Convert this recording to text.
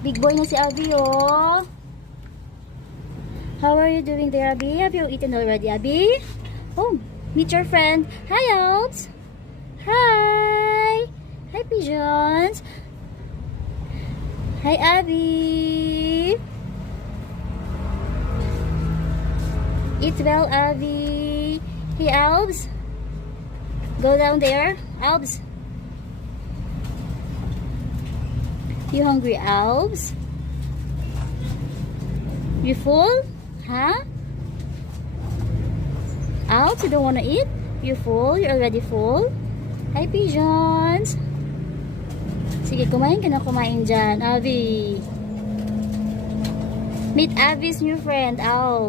Big boy na si Abby, oh. How are you doing there, Abby? Have you eaten already, Abby? Oh, meet your friend. Hi, Albs. Hi. Hi, Pigeons. Hi, Abby. Eat well, Abby. Hey, Albs. Go down there, Albs. You hungry, Albs? You full? Huh? Albs, you don't want to eat? You full? You're already full? Hi, Pigeons. Sige, kumain ka na kumain dyan, Abby. Meet Abby's new friend, Albs.